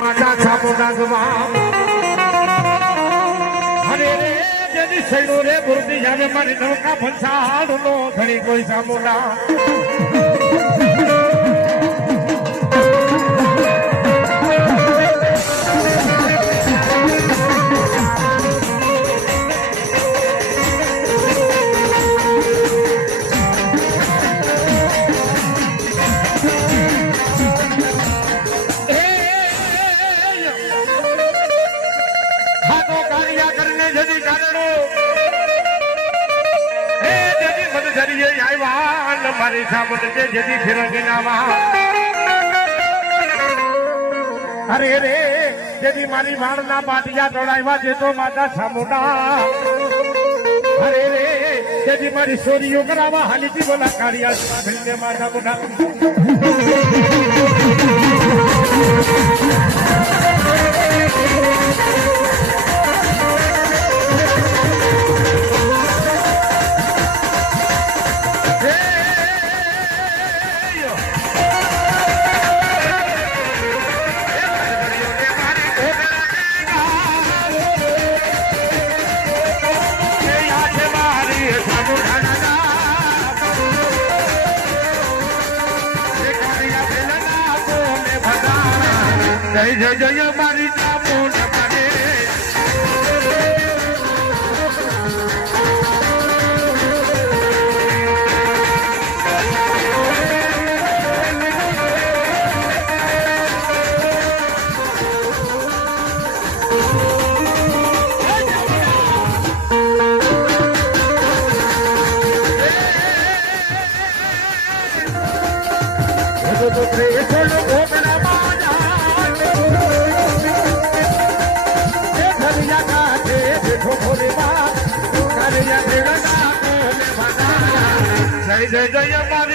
માતા છાપોના જવાબ હરે રે જેની સૈનો રે ગુરુની જાવે મારી નવકા ફંસાડ નો ઘણી કોઈ સામોના મારી સાબત છે જેથી ફિરંગી નામાં અરે રે જેથી મારી વાણના પાટિયા તોડાવ્યા છે તો માતા સામોડા અરે રે જેથી મારી સોરીઓ કરાવવા હાલીથી બોલા કાઢિયા ભીલને માતા મોટા જય જય જય મારી ચામુંડ મને જય જય જય